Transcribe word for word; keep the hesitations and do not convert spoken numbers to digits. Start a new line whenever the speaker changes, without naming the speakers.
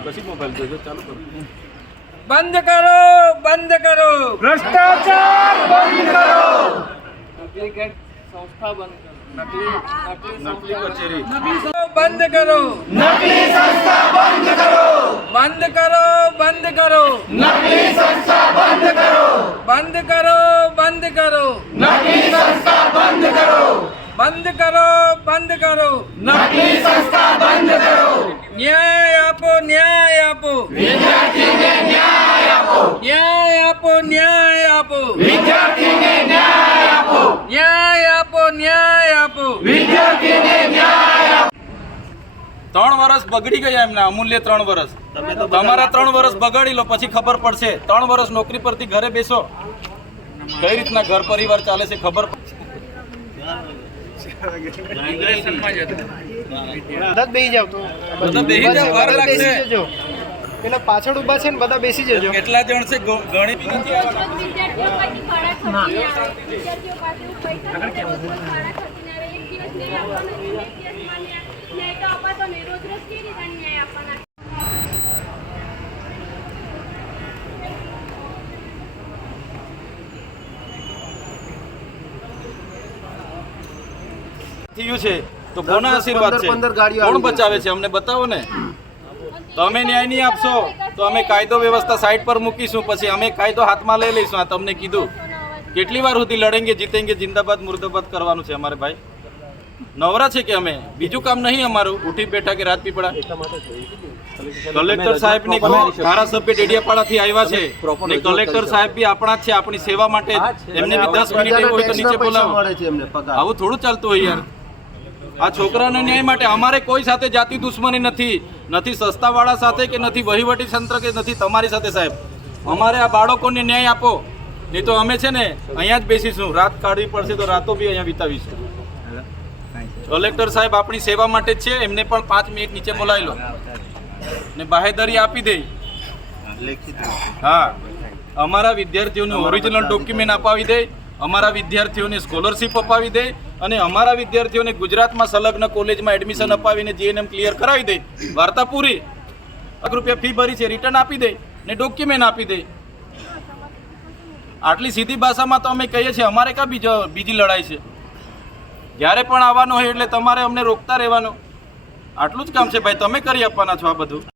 પછી મોબાઈલ જોજો ચાલુ કરો
બંધ કરો બંધ કરો
ભ્રષ્ટાચાર બંધ કરો
ડુપ્લિકેટ સંસ્થા બંધ કરો
નકલી કચેરી
બંધ કરો
નકલી સંસ્થા બંધ કરો
બંધ કરો બંધ કરો
નકલી સંસ્થા બંધ કરો
બંધ કરો બંધ કરો
નકલી સંસ્થા બંધ કરો
બંધ કરો બંધ કરો
નકલી સંસ્થા બંધ કરો
ન્યાય આપો ન્યાય આપો
વિદ્યાર્થીને ન્યાય આપો
ન્યાય આપો ન્યાય આપો
વિદ્યાર્થીને ન્યાય આપો
ન્યાય આપો ન્યાય આપો
વિદ્યાર્થીને ન્યાય આપો
ત્રણ વર્ષ બગડી ગયા એમના અમૂલ્ય ત્રણ વર્ષ તમારા ત્રણ વર્ષ બગાડી લો પછી ખબર પડશે ત્રણ વર્ષ નોકરી પરથી ઘરે બેસો કઈ રીતના ઘર પરિવાર ચાલે છે ખબર પડશે
બધા બેસી જાવ તો
બધા બેસી જાવ, વાર લાગશે.
બેસી જજો પેલા પાછળ ઊભા છે ને બધા બેસી જજો
કેટલા જણ છે ગ- ગણી બી નથી આવ્યા.
વિદ્યાર્થીઓ પાસેથી ભાડા ખર્ચીને આવે વિદ્યાર્થીઓ પાસે પૈસા નથી રોજ રોજ ભાડા ખર્ચીને આવે એક દિવસ નહીં આપવાનો એક દિવસમાં ન્યાય ન્યાય તો અપાતો નહીં રોજ રોજ કેવી રીતે ન્યાય આપવાના
થયું છે તો કોના આશીર્વાદ છે કોણ બચાવે છે અમને બતાવો ને તમે ન્યાય નહીં આપશો તો અમે કાયદો વ્યવસ્થા સાઈડ પર મૂકીશું પછી અમે કાયદો હાથમાં લઈ લઈશું આ તમને કીધું કેટલી વાર સુધી લડેંગે જીતેંગે જિંદાબાદ મુર્દાબાદ કરવાનું છે અમારે ભાઈ નવરા છે કે અમે બીજું કામ નહીં અમારું ઉઠી બેઠા કે રાજપીપળા કલેક્ટર સાહેબ ને ધારાસભ્ય ડેડિયાપાડાથી આવ્યા છે ને કલેક્ટર સાહેબ બી આપણા જ છે આપણી સેવા માટે જ. એમને બી દસ મિનિટ એવું હોય તો નીચે બોલાવો આવું થોડું ચાલતું હોય યાર આ છોકરાના ન્યાય માટે અમારે કોઈ સાથે જાતિ દુશ્મની નથી નથી સસ્તાવાળા સાથે કે નથી વહીવટી તંત્ર કે નથી તમારી સાથે સાહેબ અમારે આ બાળકોને ન્યાય આપો નહીં તો અમે છે ને અહીંયા જ બેસીશું રાત કાઢવી પડશે તો રાતો બી અહીંયા વિતાવીશું કલેક્ટર સાહેબ આપણી સેવા માટે જ છે એમને પણ પાંચ મિનિટ નીચે બોલાવી લો ને બાહેધરી આપી દે હા અમારા વિદ્યાર્થીઓને ઓરિજિનલ ડોક્યુમેન્ટ અપાવી દે અમારા વિદ્યાર્થીઓને સ્કોલરશીપ અપાવી દે અને અમારા વિદ્યાર્થીઓને ગુજરાતમાં સંલગ્ન કોલેજમાં એડમિશન અપાવીને જીએનએમ ક્લિયર કરાવી દે વાર્તા પૂરી લાખ રૂપિયા ફી ભરી છે રિટર્ન આપી દે ને ડોક્યુમેન્ટ આપી દે આટલી સીધી ભાષામાં તો અમે કહીએ છીએ અમારે કાં બીજો બીજી લડાઈ છે જ્યારે પણ આવવાનું હોય એટલે તમારે અમને રોકતા રહેવાનું આટલું જ કામ છે ભાઈ તમે કરી આપવાના છો આ બધું